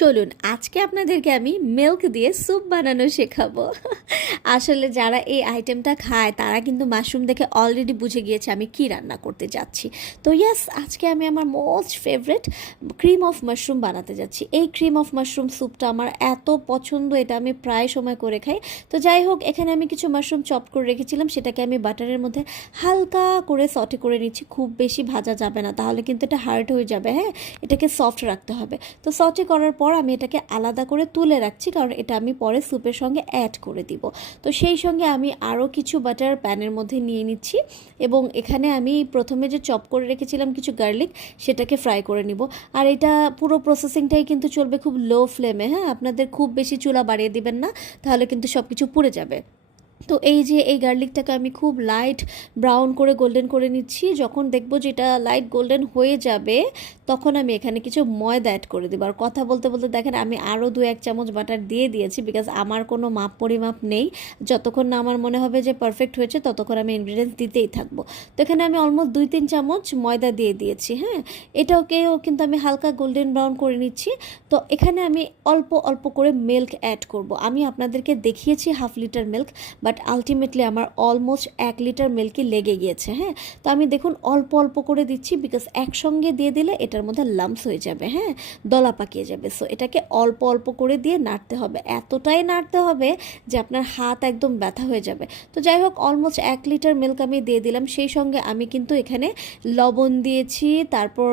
চলুন আজকে আপনাদেরকে আমি মিল্ক দিয়ে স্যুপ বানানো শেখাবো। আসলে যারা এই আইটেমটা খায় তারা কিন্তু মাশরুম দেখে অলরেডি বুঝে গিয়েছে আমি কি রান্না করতে যাচ্ছি। তো ইয়েস, আজকে আমি আমার most favourite cream of mushroom বানাতে যাচ্ছি। এই ক্রিম অফ মাশরুম স্যুপটা আমার এত পছন্দ, এটা আমি প্রায় সময় করে খাই। তো যাই হোক, এখানে আমি কিছু মাশরুম চপ করে রেখেছিলাম, সেটাকে আমি বাটারের মধ্যে হালকা করে সটে করে নিচ্ছি। খুব বেশি ভাজা যাবে না, তাহলে কিন্তু এটা হার্ড হয়ে যাবে। হ্যাঁ, এটাকে সফট রাখতে হবে। তো সটে করার পর আমি এটাকে আলাদা করে তুলে রাখছি, কারণ এটা আমি পরে স্যুপের সঙ্গে অ্যাড করে দিব। তো সেই সঙ্গে আমি আরও কিছু বাটার প্যানের মধ্যে নিয়ে নিচ্ছি, এবং এখানে আমি প্রথমে যে চপ করে রেখেছিলাম কিছু গার্লিক, সেটাকে ফ্রাই করে নিব। আর এটা পুরো প্রসেসিংটাই কিন্তু চলবে খুব লো ফ্লেমে। হ্যাঁ, আপনাদের খুব বেশি চুলা বাড়িয়ে দিবেন না, তাহলে কিন্তু সব কিছু পুড়ে যাবে। তো এই যে এই গার্লিকটাকে আমি খুব লাইট ব্রাউন করে গোল্ডেন করে নিচ্ছি। যখন দেখবো যে এটা লাইট গোল্ডেন হয়ে যাবে, তখন আমি এখানে কিছু ময়দা অ্যাড করে দেবো। আর কথা বলতে বলতে দেখেন আমি আরও 2-1 চামচ বাটার দিয়ে দিয়েছি, বিকজ আমার কোনো মাপ পরিমাপ নেই। যতক্ষণ না আমার মনে হবে যে পারফেক্ট হয়েছে, ততক্ষণ আমি ইনগ্রিডিয়েন্টস দিতেই থাকবো। তো এখানে আমি অলমোস্ট 2-3 চামচ ময়দা দিয়ে দিয়েছি। হ্যাঁ, এটাকেও কিন্তু আমি হালকা গোল্ডেন ব্রাউন করে নিচ্ছি। তো এখানে আমি অল্প অল্প করে মিল্ক অ্যাড করব। আমি আপনাদেরকে দেখিয়েছি 1/2 লিটার মিল্ক, বাট আলটিমেটলি আমার অলমোস্ট 1 লিটার মিল্কই লেগে গিয়েছে। হ্যাঁ, তো আমি দেখুন অল্প অল্প করে দিচ্ছি, বিকজ একসঙ্গে দিয়ে দিলে এটার মধ্যে লাম্পস হয়ে যাবে। হ্যাঁ, দলা পাকিয়ে যাবে। সো এটাকে অল্প অল্প করে দিয়ে নাড়তে হবে, এতটাই নাড়তে হবে যে আপনার হাত একদম ব্যথা হয়ে যাবে। তো যাই হোক, অলমোস্ট 1 লিটার মিল্ক আমি দিয়ে দিলাম। সেই সঙ্গে আমি কিন্তু এখানে লবণ দিয়েছি, তারপর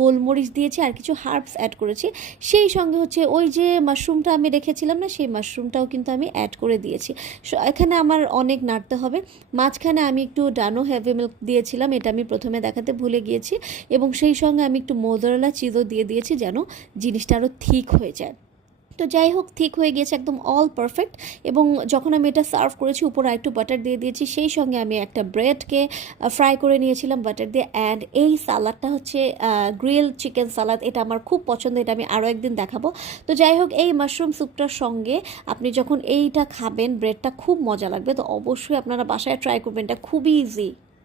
গোলমরিচ দিয়েছি, আর কিছু হার্বস অ্যাড করেছি। সেই সঙ্গে হচ্ছে ওই যে মাশরুমটা আমি রেখেছিলাম না, সেই মাশরুমটাও কিন্তু আমি অ্যাড করে দিয়েছি। এখানে আমার অনেক নাড়তে হবে। মাঝখানে আমি একটু ডানো হেভি মিল্ক দিয়েছিলাম, এটা আমি প্রথমে দেখাতে ভুলে গিয়েছি, এবং সেই সঙ্গে আমি একটু মোজারেলা চিজও দিয়ে দিয়েছি, যেন জিনিসটা আরও ঠিক হয়ে যায়। তো যাই হোক, ঠিক হয়ে গিয়েছে, একদম অল পারফেক্ট। এবং যখন আমি এটা সার্ভ করেছি, উপরে একটু বাটার দিয়ে দিয়েছি। সেই সঙ্গে আমি একটা ব্রেডকে ফ্রাই করে নিয়েছিলাম বাটার দিয়ে। অ্যান্ড এই সালাডটা হচ্ছে গ্রিল চিকেন সালাদ, এটা আমার খুব পছন্দ, এটা আমি আরও একদিন দেখাবো। তো যাই হোক, এই মাশরুম স্যুপটার সঙ্গে আপনি যখন এইটা খাবেন, ব্রেডটা খুব মজা লাগবে। তো অবশ্যই আপনারা বাসায় ট্রাই করবেন, এটা খুবই ইজি।